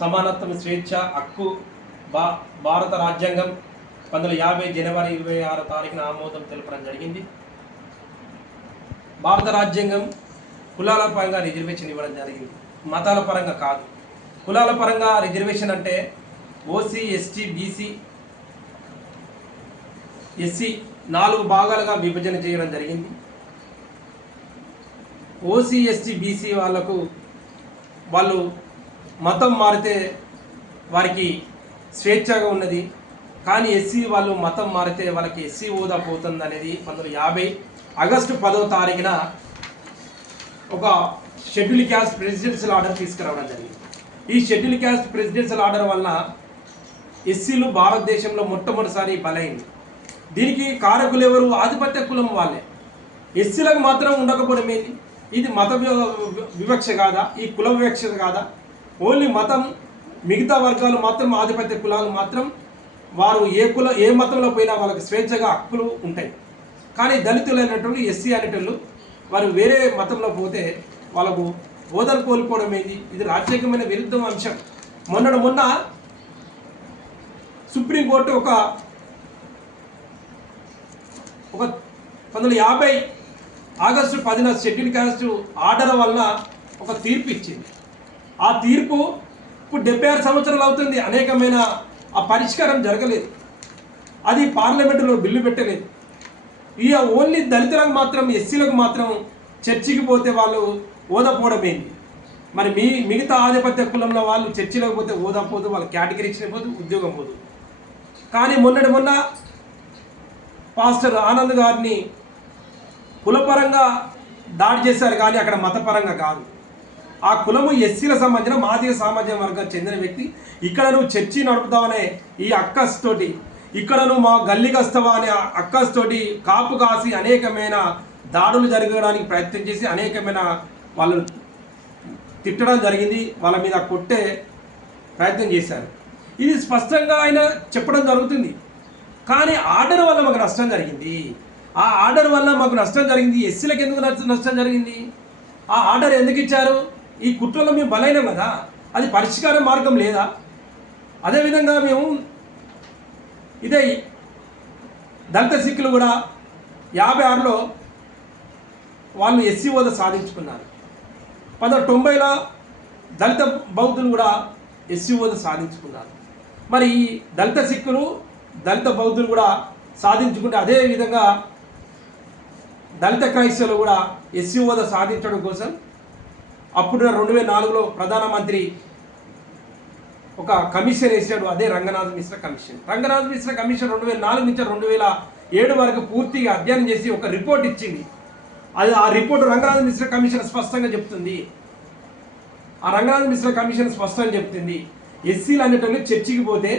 సమానత్వం, స్వేచ్ఛ, హక్కు భారత రాజ్యాంగం 1950 జనవరి 26 తారీఖున ఆమోదం తెలపడం జరిగింది. భారత రాజ్యాంగం కులాల పరంగా రిజర్వేషన్ ఇవ్వడం జరిగింది, మతాల పరంగా కాదు. కులాల పరంగా రిజర్వేషన్ అంటే ఓసీ, ఎస్టీ, బీసీ, ఎస్సీ 4 భాగాలుగా విభజన చేయడం జరిగింది. ఓసీ, ఎస్టీ, బీసీ వాళ్ళు మతం మారితే వారికి స్వేచ్ఛగా ఉన్నది. కానీ ఎస్సీ వాళ్ళు మతం మారితే వాళ్ళకి ఎస్సీ హోదా పోతుంది అనేది 1950 ఆగస్టు 10వ తారీఖున ఒక షెడ్యూల్ క్యాస్ట్ ప్రెసిడెన్షియల్ ఆర్డర్ తీసుకురావడం జరిగింది. ఈ షెడ్యూల్ క్యాస్ట్ ప్రెసిడెన్షియల్ ఆర్డర్ వలన ఎస్సీలు భారతదేశంలో మొట్టమొదటిసారి బలైంది. దీనికి కారకులు ఎవరు? ఆధిపత్య కులం వాళ్ళే. ఎస్సీలకు మాత్రం ఉండకపోవడం ఏంటి? ఇది మత వివక్ష కాదా? ఈ కుల వివక్ష కాదా? ఓన్లీ మతం, మిగతా వర్గాలు మాత్రం, ఆధిపత్య కులాలు మాత్రం వారు ఏ మతంలో పోయినా వాళ్ళకి స్వేచ్ఛగా హక్కులు ఉంటాయి. కానీ దళితులు అనేటువంటి ఎస్సీ అనేటోళ్ళు వారు వేరే మతంలో పోతే వాళ్ళకు హోదాలు కోల్పోవడం ఏంది? ఇది రాజ్యాంగమైన విరుద్ధం అంశం. మొన్న సుప్రీంకోర్టు ఒక 1950 ఆగస్టు 10న షెడ్యూల్ క్యాస్ట్ ఆర్డర్ వల్ల ఒక తీర్పు ఇచ్చింది. ఆ తీర్పు ఇప్పుడు 76 సంవత్సరాలు అవుతుంది, అనేకమైన ఆ పరిష్కారం జరగలేదు. అది పార్లమెంటులో బిల్లు పెట్టలేదు. ఇక ఓన్లీ దళితులకు మాత్రం, ఎస్సీలకు మాత్రం చర్చికి పోతే వాళ్ళు హోదా పోవడం ఏంది? మరి మిగతా ఆధిపత్య కులంలో వాళ్ళు చర్చిలకు పోతే హోదా పోదు, వాళ్ళ కేటగిరీకి పోదు, ఉద్యోగం పోదు. కానీ మొన్న పాస్టర్ ఆనంద్ గారిని కులపరంగా దాడి చేశారు, కానీ అక్కడ మతపరంగా కాదు. ఆ కులము ఎస్సీలకు సంబంధించిన మాదిగ సామాజిక వర్గానికి చెందిన వ్యక్తి. ఇక్కడ నువ్వు చర్చి నడుపుతావనే ఈ అక్కస్ తోటి, ఇక్కడ నువ్వు మా గల్లీకి వస్తావా అనే అక్కస్ తోటి కాపు కాసి అనేకమైన దాడులు జరగడానికి ప్రయత్నం చేసి అనేకమైన వాళ్ళు తిట్టడం జరిగింది, వాళ్ళ మీద కొట్టే ప్రయత్నం చేశారు. ఇది స్పష్టంగా ఆయన చెప్పడం జరుగుతుంది. కానీ ఆర్డర్ వల్ల మాకు నష్టం జరిగింది. ఆ ఆర్డర్ వల్ల మాకు నష్టం జరిగింది. ఎస్సీలకు ఎందుకు నష్టం జరిగింది? ఆ ఆర్డర్ ఎందుకు ఇచ్చారు? ఈ కుట్రలో మేము బలైనం కదా, అది పరిష్కార మార్గం లేదా? అదేవిధంగా మేము ఇదే దళిత సిక్కులు కూడా 56లో వాళ్ళు ఎస్సీ హోదా సాధించుకున్నారు. 1990లో దళిత బౌద్ధులు కూడా ఎస్సీ హోదా సాధించుకున్నారు. మరి ఈ దళిత సిక్కులు, దళిత బౌద్ధులు కూడా సాధించుకుంటే అదేవిధంగా దళిత క్రైస్తవులు కూడా ఎస్సీ హోదా సాధించడం కోసం అప్పుడు 2004లో ప్రధానమంత్రి ఒక కమిషన్ వేసాడు. అదే రంగనాథ్ మిశ్రా కమిషన్. రంగనాథ్ మిశ్రా కమిషన్ 2004 నుంచి 2007 వరకు పూర్తిగా అధ్యయనం చేసి ఒక రిపోర్ట్ ఇచ్చింది. ఆ రిపోర్ట్ రంగనాథ్ మిశ్రా కమిషన్ స్పష్టంగా చెప్తుంది. ఆ రంగనాథ్ మిశ్రా కమిషన్ స్పష్టంగా చెప్తుంది, ఎస్సీలు అనేటోళ్ళు చర్చికి పోతే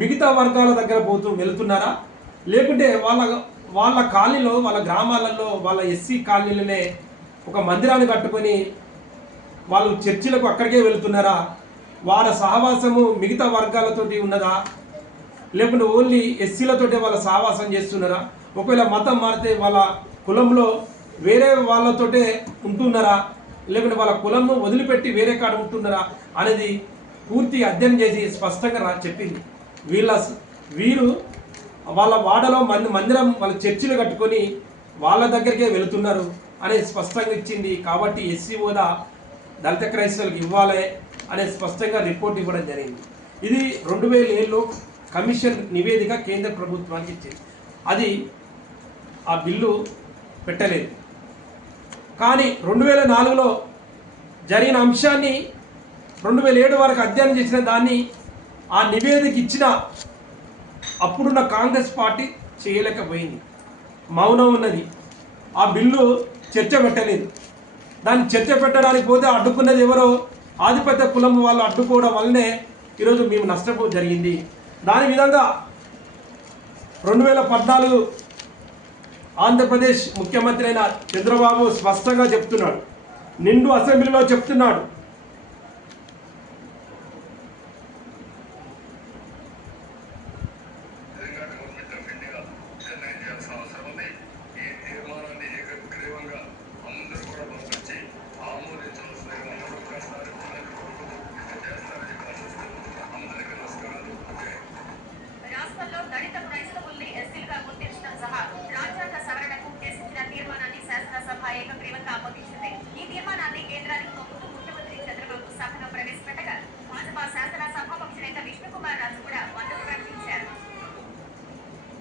మిగతా వర్గాల దగ్గర వెళ్తున్నారా, లేకుంటే వాళ్ళ కాలనీలో, వాళ్ళ గ్రామాలలో, వాళ్ళ ఎస్సీ కాలనీలోనే ఒక మందిరాన్ని కట్టుకొని వాళ్ళు చర్చిలకు అక్కడికే వెళుతున్నారా? వాళ్ళ సహవాసము మిగతా వర్గాలతోటి ఉన్నదా, లేకుంటే ఓన్లీ ఎస్సీలతోటి వాళ్ళ సహవాసం చేస్తున్నారా? ఒకవేళ మతం మారితే వాళ్ళ కులంలో వేరే వాళ్ళతోటే ఉంటున్నారా, లేకుంటే వాళ్ళ కులంను వదిలిపెట్టి వేరే కాడ ఉంటున్నారా అనేది పూర్తిగా అధ్యయనం చేసి స్పష్టంగా చెప్పింది. వీరు వాళ్ళ వాడలో మందిరం, వాళ్ళ చర్చిలు కట్టుకొని వాళ్ళ దగ్గరికే వెళుతున్నారు అనేది స్పష్టంగా ఇచ్చింది. కాబట్టి ఎస్సీ హోదా దళిత క్రైస్తవులకు ఇవ్వాలి అనే స్పష్టంగా రిపోర్ట్ ఇవ్వడం జరిగింది. ఇది 2007లో కమిషన్ నివేదిక కేంద్ర ప్రభుత్వానికి ఇచ్చింది. అది ఆ బిల్లు పెట్టలేదు. కానీ 2004లో జరిగిన అంశాన్ని 2007 వరకు అధ్యయనం చేసిన దాన్ని ఆ నివేదిక ఇచ్చిన అప్పుడున్న కాంగ్రెస్ పార్టీ చేయలేకపోయింది, మౌనం ఉన్నది. ఆ బిల్లు చర్చ పెట్టలేదు. దాన్ని చర్చ పెట్టడానికి పోతే అడ్డుకున్నది ఎవరో? ఆధిపత్య కులం వాళ్ళు అడ్డుకోవడం వల్లనే ఈరోజు మేము నష్టపో జరిగింది. దాని విధంగా 2014 ఆంధ్రప్రదేశ్ ముఖ్యమంత్రి అయిన చంద్రబాబు స్పష్టంగా చెప్తున్నాడు, నిండు అసెంబ్లీలో చెప్తున్నాడు, అందరూ కూడా పంపించి ఆమోదించవలసిన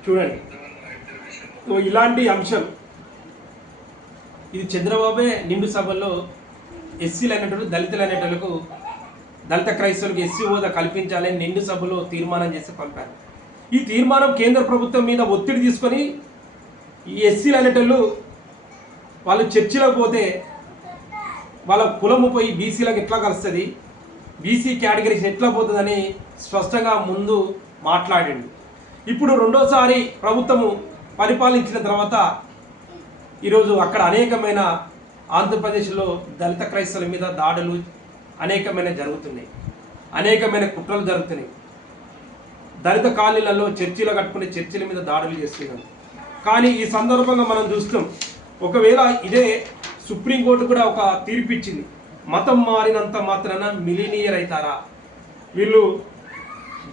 చూడండి ఇలాంటి అంశం ఇది చంద్రబాబే నిండు సభల్లో ఎస్సీలు అనేటోళ్ళు దళితులు అనేటోళ్ళకు దళిత క్రైస్తవులకు ఎస్సీ హోదా కల్పించాలని నిండు సభలో తీర్మానం చేసి పంపారు. ఈ తీర్మానం కేంద్ర ప్రభుత్వం మీద ఒత్తిడి తీసుకొని ఈ ఎస్సీలు అనేటోళ్ళు వాళ్ళు చర్చిలోకి పోతే వాళ్ళ కులము పోయి బీసీలకు ఎట్లా కలుస్తుంది, బీసీ కేటగిరీస్ ఎట్లా పోతుందని స్పష్టంగా ముందు మాట్లాడిండు. ఇప్పుడు రెండోసారి ప్రభుత్వము పరిపాలించిన తర్వాత ఈరోజు అక్కడ అనేకమైన ఆంధ్రప్రదేశ్లో దళిత క్రైస్తవుల మీద దాడులు అనేకమైన జరుగుతున్నాయి, అనేకమైన కుట్రలు జరుగుతున్నాయి. దళిత కాలనీలలో చర్చిలు కట్టుకునే చర్చిల మీద దాడులు చేస్తున్నాం. కానీ ఈ సందర్భంగా మనం చూస్తాం, ఒకవేళ ఇదే సుప్రీంకోర్టు కూడా ఒక తీర్పు ఇచ్చింది, మతం మారినంత మాత్రాన మిలీనియర్ అవుతారా, వీళ్ళు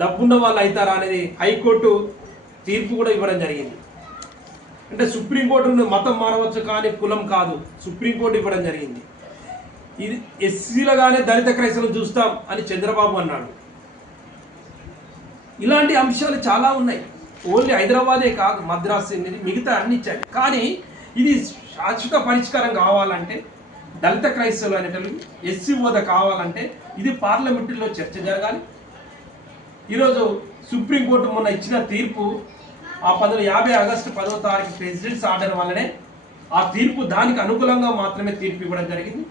డబ్బున్న వాళ్ళు అవుతారా అనేది హైకోర్టు తీర్పు కూడా ఇవ్వడం జరిగింది. అంటే సుప్రీంకోర్టు మతం మారవచ్చు కానీ కులం కాదు, సుప్రీంకోర్టు ఇవ్వడం జరిగింది. ఇది ఎస్సీలుగానే దళిత క్రైస్తవులు చూస్తాం అని చంద్రబాబు అన్నాడు. ఇలాంటి అంశాలు చాలా ఉన్నాయి. ఓన్లీ హైదరాబాదే కాదు, మద్రాసు మిగతా అన్ని ఇచ్చాడు. కానీ ఇది శాశ్వత పరిష్కారం కావాలంటే దళిత క్రైస్తవులు అనేటప్పుడు ఎస్సీ హోదా కావాలంటే ఇది పార్లమెంటులో చర్చ జరగాలి. ఈరోజు సుప్రీంకోర్టు మొన్న ఇచ్చిన తీర్పు ఆ 50 ఆగస్టు 10వ తారీఖు ప్రెసిడెంట్స్ ఆర్డర్ వల్లనే ఆ తీర్పు దానికి అనుకూలంగా మాత్రమే తీర్పు ఇవ్వడం జరిగింది.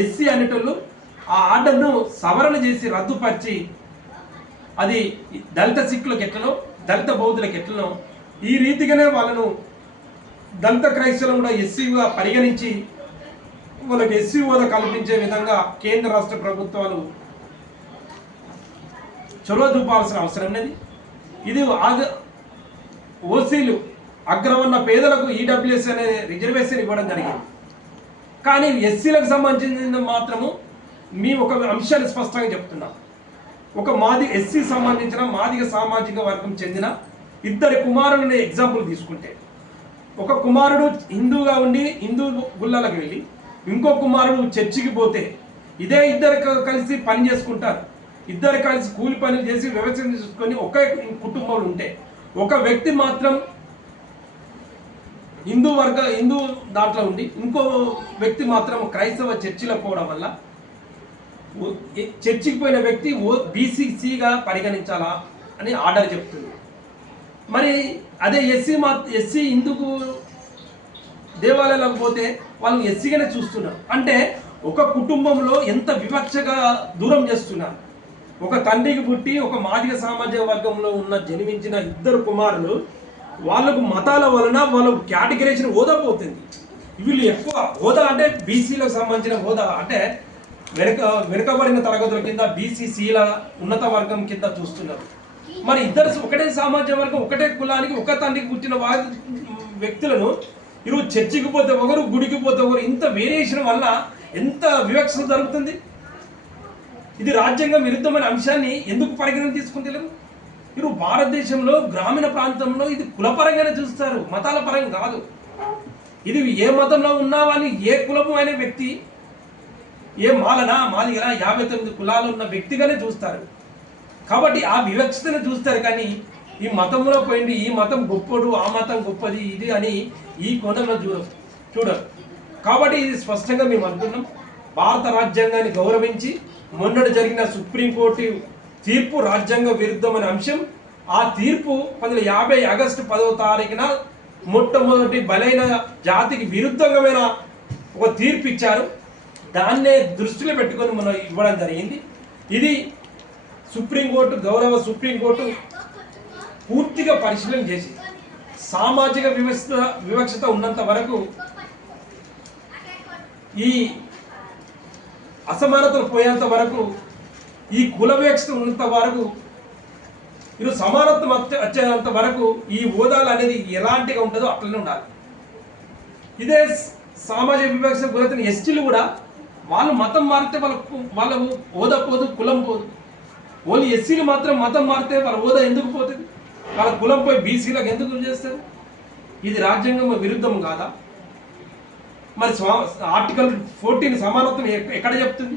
ఎస్సీ అనేటోళ్ళు ఆ ఆర్డర్ను సవరణ చేసి రద్దుపరిచి అది దళిత సిక్కులకు ఎట్లనో దళిత బౌద్ధులకు ఎట్లనో ఈ రీతిగానే వాళ్ళను దళిత క్రైస్తవులను కూడా ఎస్సీగా పరిగణించి వాళ్ళకి ఎస్సీ హోదా కల్పించే విధంగా కేంద్ర రాష్ట్ర ప్రభుత్వాలు చొరవ చూపాల్సిన అవసరం ఉన్నది. ఇది ఓసీలు అగ్రవర్ణ పేదలకు ఈడబ్ల్యూఎస్ అనే రిజర్వేషన్ ఇవ్వడం జరిగింది. కానీ ఎస్సీలకు సంబంధించిన మాత్రము మేము ఒక అంశాన్ని స్పష్టంగా చెప్తున్నాం. ఒక ఎస్సీ సంబంధించిన మాదిగ సామాజిక వర్గం చెందిన 2 కుమారులని ఎగ్జాంపుల్ తీసుకుంటే, ఒక కుమారుడు హిందూగా ఉండి హిందూ గుళ్ళలకు వెళ్ళి ఇంకో కుమారుడు చర్చికి పోతే ఇదే ఇద్దరు కలిసి పని చేసుకుంటారు, ఇద్దరు కలిసి కూలి పనులు చేసి వ్యవసాయం చేసుకొని ఒకే కుటుంబంలో ఉంటే ఒక వ్యక్తి మాత్రం హిందూ దాంట్లో ఉండి ఇంకో వ్యక్తి మాత్రం క్రైస్తవ చర్చిలో పోవడం వల్ల చర్చికి పోయిన వ్యక్తి బీసీసీగా పరిగణించాలా అని ఆర్డర్ చెప్తుంది. మరి అదే ఎస్సీ హిందూకు దేవాలయాలకు పోతే వాళ్ళు ఎస్సీగానే చూస్తున్నారు. అంటే ఒక కుటుంబంలో ఎంత వివక్షగా దూరం చేస్తున్నారు. ఒక తండ్రికి పుట్టి ఒక మాదిగ సామాజిక వర్గంలో జన్మించిన 2 కుమారులు వాళ్ళకు మతాల వలన వాళ్ళ కేటగిరేషన్ హోదా పోతుంది. వీళ్ళు ఎక్కువ హోదా అంటే బీసీలకు సంబంధించిన హోదా అంటే వెనుకబడిన తరగతుల కింద బీసీసీల ఉన్నత వర్గం కింద చూస్తున్నారు. మరి ఇద్దరు ఒకటే సామాజిక వర్గం ఒకటే కులానికి ఒక తండ్రికి పుట్టిన వ్యక్తులను ఈరోజు చర్చికి పోతే ఒకరు, గుడికి పోతే ఒకరు, ఇంత వేరియేషన్ వల్ల ఎంత వివక్షత జరుగుతుంది. ఇది రాజ్యాంగం విరుద్ధమైన అంశాన్ని ఎందుకు పరిగణన తీసుకుంటలేము? మీరు భారతదేశంలో గ్రామీణ ప్రాంతంలో ఇది కులపరంగానే చూస్తారు, మతాల పరంగా కాదు. ఇది ఏ మతంలో ఉన్నా వాళ్ళు ఏ కులము అనే వ్యక్తి, ఏ మాదిగనా 59 కులాలు ఉన్న వ్యక్తిగానే చూస్తారు. కాబట్టి ఆ వివక్షతను చూస్తారు. కానీ ఈ మతంలో పోయింది ఈ మతం గొప్పడు ఆ మతం గొప్పది ఇది అని ఈ కోణంలో చూడరు. కాబట్టి ఇది స్పష్టంగా మేము అనుకున్నాం, భారత రాజ్యాంగాన్ని గౌరవించి మొన్నటి జరిగిన సుప్రీంకోర్టు తీర్పు రాజ్యాంగ విరుద్ధమైన అంశం. ఆ తీర్పు 50 ఆగస్టు 10వ తారీఖున మొట్టమొదటి బలైన జాతికి విరుద్ధమైన ఒక తీర్పు ఇచ్చారు. దాన్నే దృష్టిలో పెట్టుకొని మనం ఇవ్వడం జరిగింది. ఇది గౌరవ సుప్రీంకోర్టు పూర్తిగా పరిశీలన చేసి సామాజిక వివక్షత ఉన్నంత వరకు, ఈ అసమానతలు పోయేంత వరకు, ఈ కుల వివక్షత ఉన్నంత వరకు, ఈరోజు సమానత్వం వచ్చేంత వరకు ఈ హోదాలు అనేది ఎలాంటిగా ఉంటుందో అట్లనే ఉండాలి. ఇదే సామాజిక వివక్షత గురైన ఎస్టీలు కూడా వాళ్ళు మతం మారితే వాళ్ళ హోదా పోదు, కులం పోదు. ఓన్లీ ఎస్సీలు మాత్రం మతం మారితే వాళ్ళ హోదా ఎందుకు పోతుంది? వాళ్ళ కులం పోయి బీసీలకు ఎందుకు చేస్తారు? ఇది రాజ్యాంగం విరుద్ధం కాదా? మరి ఆర్టికల్ 14 సమానత్వం ఎక్కడ చెప్తుంది?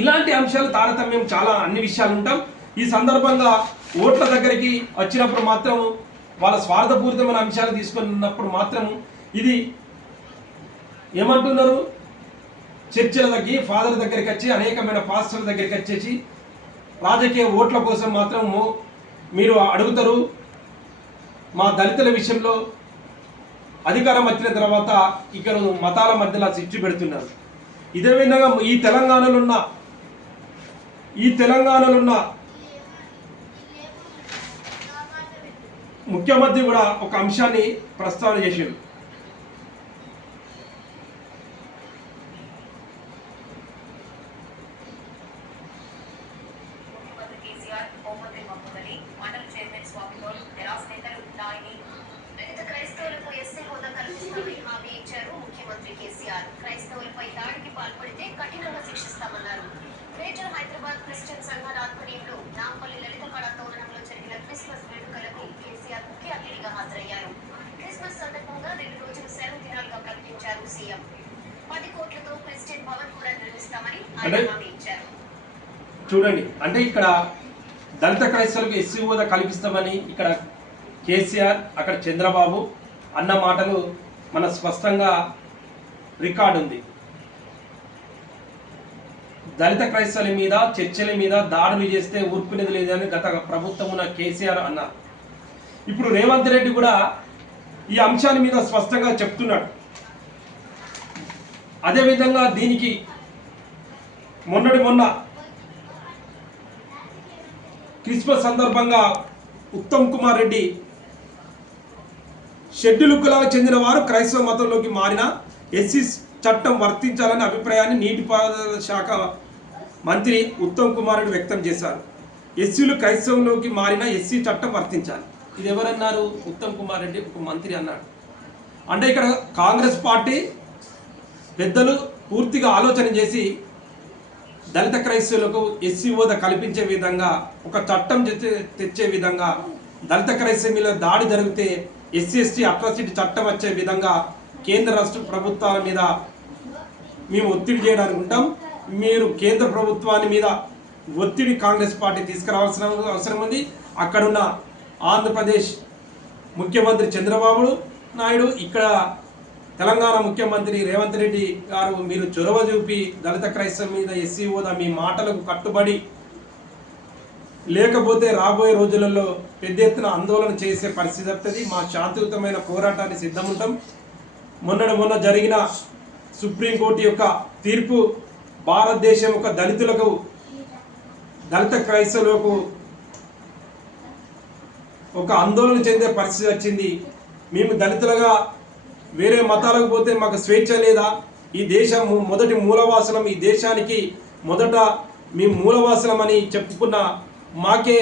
ఇలాంటి అంశాలు తారతమ్యం చాలా అన్ని విషయాలు ఉంటాం. ఈ సందర్భంగా ఓట్ల దగ్గరికి వచ్చినప్పుడు మాత్రం వాళ్ళ స్వార్థపూరితమైన అంశాలు తీసుకున్నప్పుడు మాత్రం ఇది ఏమంటున్నారు, చర్చిల దగ్గర ఫాదర్ దగ్గరికి వచ్చి అనేకమైన పాస్టర్ల దగ్గరికి వచ్చేసి రాజకీయ ఓట్ల కోసం మాత్రం మీరు అడుగుతారు, మా దళితుల విషయంలో అధికారం వచ్చిన తర్వాత ఇక్కడ మతాల మధ్యలో చిచ్చు పెడుతున్నారు. ఇదే విధంగా ఈ తెలంగాణలో ఉన్న ముఖ్యమంత్రి కూడా ఒక అంశాన్ని ప్రస్తావన చేశారు. క్రైస్తవులపై దాడికి పాల్పడితే కఠినంగా శిక్షిస్తామన్నారు. గ్రేటర్ హైదరాబాద్ క్రిస్టియన్ సంఘాల ఆధ్వర్యంలో నాంపల్లి లలిత కళా తోరణంలో జరిగిన క్రిస్మస్ వేడుకలకు కేసీఆర్ ముఖ్య అతిథిగా హాజరయ్యారు. క్రిస్మస్ సందర్భంగా 2 రోజులు సెలవు దినాలుగా ప్రకటించారు సీఎం. 10 కోట్లతో క్రిస్టియన్ భవన్ కూడా నిర్మిస్తామని ఆయన హామీ ఇచ్చారు. చూడండి, అంటే ఇక్కడ దళిత క్రైస్తవులకు ఎస్సీ హోదా కల్పిస్తామని ఇక్కడ కేసీఆర్, అక్కడ చంద్రబాబు అన్న మాటలు మన స్పష్టంగా రికార్డు ఉంది. దళిత క్రైస్తవుల మీద, చర్చల మీద దాడులు చేస్తే ఊరుకునేది లేదని గత ప్రభుత్వం ఉన్న కేసీఆర్ అన్నారు. ఇప్పుడు రేవంత్ రెడ్డి కూడా ఈ అంశాల మీద స్పష్టంగా చెప్తున్నాడు. అదేవిధంగా దీనికి మొన్న క్రిస్మస్ సందర్భంగా ఉత్తమ్ కుమార్ రెడ్డి షెడ్యూల్ కులాలకు చెందిన వారు క్రైస్తవ మతంలోకి మారిన ఎస్సీ చట్టం వర్తించాలనే అభిప్రాయాన్ని నీటిపారుదల శాఖ మంత్రి ఉత్తమ్ కుమార్ రెడ్డి వ్యక్తం చేశారు. ఎస్సీలు క్రైస్తవంలోకి మారిన ఎస్సీ చట్టం వర్తించాలి. ఇది ఎవరన్నారు? ఉత్తమ్ కుమార్ రెడ్డి ఒక మంత్రి అన్నాడు. అంటే ఇక్కడ కాంగ్రెస్ పార్టీ పెద్దలు పూర్తిగా ఆలోచన చేసి దళిత క్రైస్తవులకు ఎస్సీ హోదా కల్పించే విధంగా ఒక చట్టం తెచ్చే విధంగా, దళిత క్రైస్తవ మీద దాడి జరిగితే ఎస్సీ ఎస్టీ అట్రాసిటీ చట్టం వచ్చే విధంగా కేంద్ర రాష్ట్ర ప్రభుత్వాల మీద మేము ఒత్తిడి చేయడానికి ఉంటాం. మీరు కేంద్ర ప్రభుత్వాన్ని మీద ఒత్తిడి కాంగ్రెస్ పార్టీ తీసుకురావాల్సిన అవసరం ఉంది. అక్కడున్న ఆంధ్రప్రదేశ్ ముఖ్యమంత్రి చంద్రబాబు నాయుడు, ఇక్కడ తెలంగాణ ముఖ్యమంత్రి రేవంత్ రెడ్డి గారు మీరు చొరవ చూపి దళిత క్రైస్తవ మీద ఎస్సీ హోదా మీ మాటలకు కట్టుబడి, లేకపోతే రాబోయే రోజులలో పెద్ద ఎత్తున ఆందోళన చేసే పరిస్థితి వస్తుంది. మా శాంతియుతమైన పోరాటాన్ని సిద్ధముంటాం. మొన్న జరిగిన సుప్రీంకోర్టు యొక్క తీర్పు భారతదేశం యొక్క దళిత క్రైస్తవులకు ఒక ఆందోళన చెందే పరిస్థితి వచ్చింది. మేము దళితులుగా వేరే మతాలకు పోతే మాకు స్వేచ్ఛ లేదా? ఈ దేశం మొదటి మూలవాసులం, ఈ దేశానికి మొదట మేము మూలవాసులం అని చెప్పుకున్న మాకే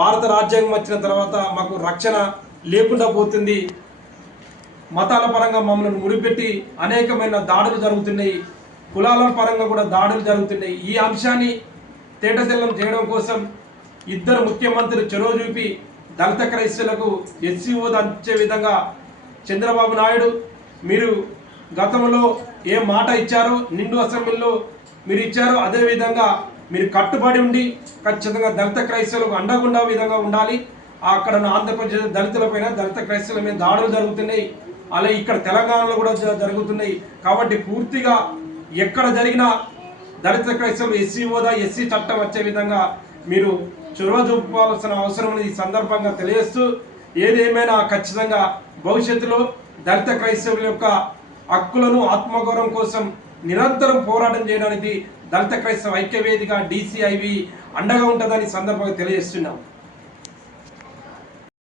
భారత రాజ్యాంగం వచ్చిన తర్వాత మాకు రక్షణ లేకుండా పోతుంది. మతాల పరంగా మమ్మల్ని ముడిపెట్టి అనేకమైన దాడులు జరుగుతున్నాయి, కులాల పరంగా కూడా దాడులు జరుగుతున్నాయి. ఈ అంశాన్ని తేటతెల్లం చేయడం కోసం ఇద్దరు ముఖ్యమంత్రులు చొరవ చూపి దళిత క్రైస్తవులకు ఎస్సీ హోదా ఇచ్చే విధంగా చంద్రబాబు నాయుడు మీరు గతంలో ఏ మాట ఇచ్చారో నిండు అసెంబ్లీలో మీరు ఇచ్చారో అదేవిధంగా మీరు కట్టుబడి ఉండి ఖచ్చితంగా దళిత క్రైస్తవులకు అండగుండా విధంగా ఉండాలి. అక్కడ ఆంధ్రప్రదేశ్ దళితులపైన, దళిత క్రైస్తవుల మీద దాడులు జరుగుతున్నాయి, అలా ఇక్కడ తెలంగాణలో కూడా జరుగుతున్నాయి. కాబట్టి పూర్తిగా ఎక్కడ జరిగినా దళిత క్రైస్తవులు ఎస్సీ హోదా, ఎస్సీ చట్టం వచ్చే విధంగా మీరు చొరవ చూపాల్సిన అవసరం ఈ సందర్భంగా తెలియజేస్తూ, ఏదేమైనా ఖచ్చితంగా భవిష్యత్తులో దళిత క్రైస్తవుల యొక్క హక్కులను, ఆత్మగౌరవం కోసం నిరంతరం పోరాటం చేయడానికి దళిత క్రైస్తవ ఐక్యవేదిక DCIV అండగా ఉంటుందని సందర్భంగా తెలియజేస్తున్నాం.